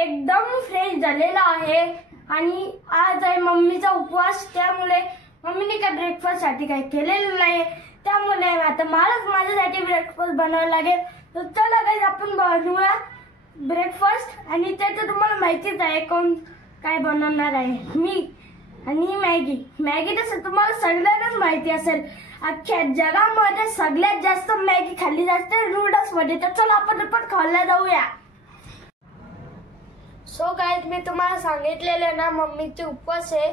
एकदम फ्रेश झालेला आहे आणि आज आहे मम्मीचा उपवास, त्यामुळे मम्मीने काय ब्रेकफास्ट साठी काही केलेलं नाही, त्यामुळे आता मलाच माझ्यासाठी ब्रेकफास्ट बनावं लागेल. तर चला गाईज आपण बनवूया ब्रेकफास्ट. आणि ते तर तुम्हाला माहितीच आहे कोण काय बनवणार आहे, मी आणि मॅगी तर तुम्हाला सगळ्यांनाच माहिती असेल. अख्ख्या जगामध्ये सगळ्यात जास्त मॅगी खाल्ली जाते नूडल्स मध्ये. तर चला आपण पण खायला जाऊया. सो गाईज मी तुम्हाला सांगितलेलं ना मम्मीचे उपवास आहे,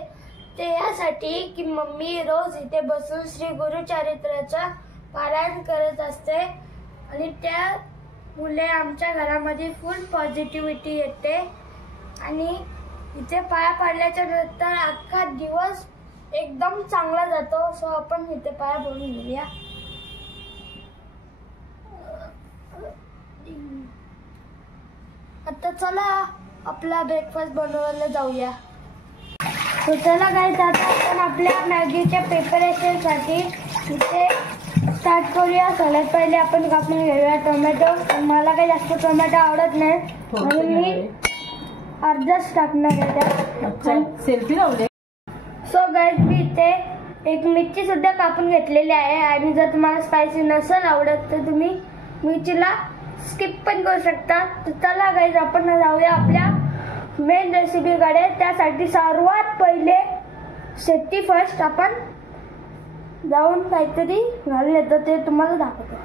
ते यासाठी की मम्मी रोज इथे बसून श्री गुरुचरित्राचा पारायण करत असते आणि त्यामुळे आमच्या घरामध्ये फुल पॉझिटिव्हिटी येते आणि इथे पाया पडल्याच्या नंतर अख्खा दिवस एकदम चांगला जातो. सो आपण इथे पाया पडून घेऊया. आता चला आपला ब्रेकफास्ट बनवायला जाऊया. तर चला गाईज आता आपण आपल्या मॅगीच्या प्रिपरेशन साठी इथे स्टार्ट करूया. सगळ्यात पहिले आपण कापून घेऊया टोमॅटो. मला काही जास्त टोमॅटो आवडत नाही म्हणून मी अर्धाच टाकणार आहे. सेल्फी लावले. सो गाईज मी इथे एक मिरची सुद्धा कापून घेतलेली आहे आणि जर तुम्हाला स्पायसी नसेल आवडत तर तुम्ही मिरचीला स्किप पण करू शकता. तर चला गाईज आपण जाऊया आपल्या मेन रेसिपीकडे. त्यासाठी सर्वात पहिले सेफ्टी फर्स्ट आपण जाऊन काहीतरी घालून येतो, ते तुम्हाला दाखवतो.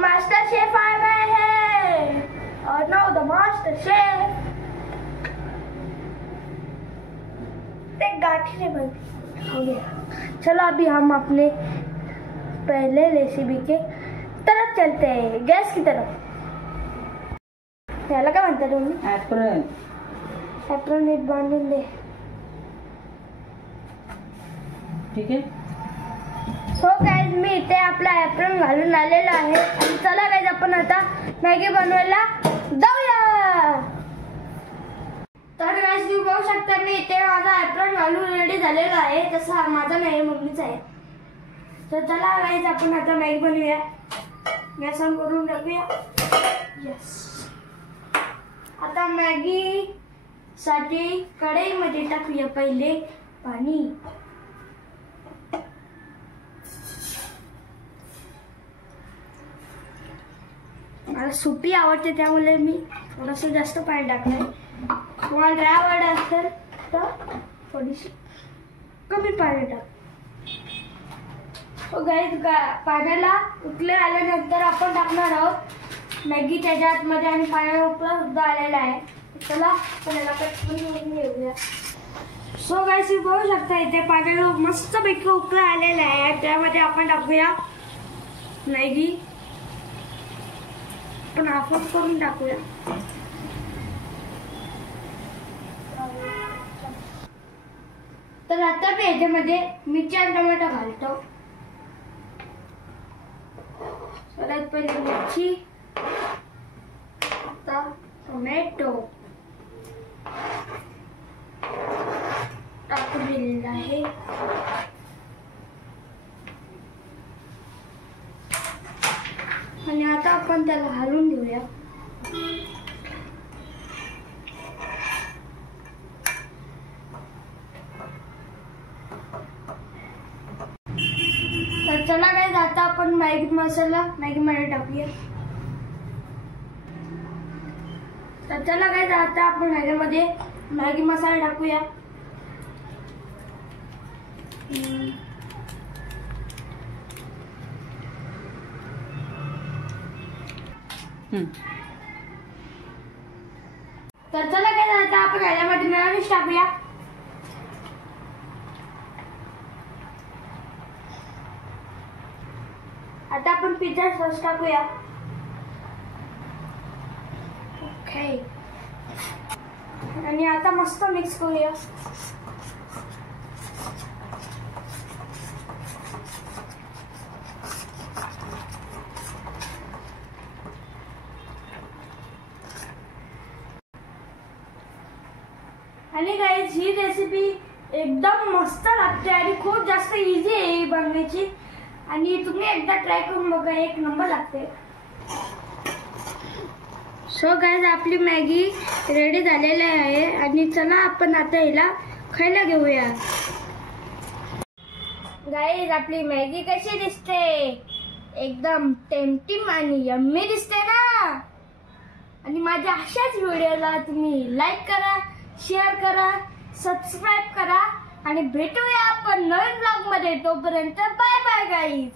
मास्टर शेफ आ गए हैं और नाउ द मास्टर शेफ. एक गाठी से बन हो गया. चलो अभी हम अपने पहले रेसिपी के तरफ चलते हैं, गैस की तरफ. याला काय म्हणता तुम्ही? ऍप्रन. ऍप्रन नीट बांधून दे. ठीक आहे. सो गाईज मी इथे आपला ऍप्रन घालून आलेला आहे आणि चला गाईज आपण आता मॅगी बनवायला जाऊया. तर गाईज तुम्ही बघू शकता मी इथे माझा ऍप्रन घालून रेडी झालेला आहे. तसा माझा नाही, मम्मीचा आहे. तर चला गाईज आपण आता मॅगी बनवूया. गॅस ऑन करून टाकूया. यस. आता मॅगी साठी कढईमध्ये टाकूया पहिले पाणी. मला सुपी आवडते त्यामुळे मी थोडस जास्त पाणी टाकलंय. तुम्हाला ड्राय आवड असेल तर थोडीशी कमी पाणी टाक. गाईज पाण्याला उकळे आल्यानंतर आपण टाकणार आहोत मॅगी त्याच्या आतमध्ये आणि पाण्याला उकळा सुद्धा आलेला आहे. चला पाण्याला कटकून घेऊया. सो गाईज बघू शकता इथे पाण्याला मस्त पैकी उकळा आलेला आहे. त्यामध्ये आपण टाकूया मॅगी. आपण हाफ करून टाकूया. तर आता मी याच्यामध्ये मिरची आणि टोमॅटो घालतो. सगळ्यात पहिले मिरची, आता टोमॅटो टाकून दिलेला आहे. आणि आता आपण त्याला हलवून घेऊया. तर चला गाईज आता आपण मॅगी मसाला मॅगी मध्ये टाकूया. तर चला गाईज आता आपण ह्याच्यामध्ये मॅगी मसाला टाकूया. तर चला काय आता आपण ह्याच्यामध्ये मेयोनीज टाकूया. आता आपण पिझ्झा सॉस टाकूया. ओके. आणि आता मस्त मिक्स करूया. आणि गाईज ही रेसिपी एकदम मस्त लागते आणि खूप जास्त इझी आहे ही बनवायची आणि तुम्ही एकदा ट्राय करून बघा, एक नंबर लागते. सो गाईज आपली मॅगी रेडी झालेली आहे आणि चला आपण आता हिला खायला घेऊया. गाईज आपली मॅगी कशी दिसते? एकदम टेम्पटिंग आणि यम्मी दिसते ना. आणि माझ्या अशाच व्हिडिओला तुम्ही लाईक करा, शेअर करा, सबस्क्राईब करा आणि भेटूया आपण नवीन ब्लॉग मध्ये. तोपर्यंत बाय बाय गाईज.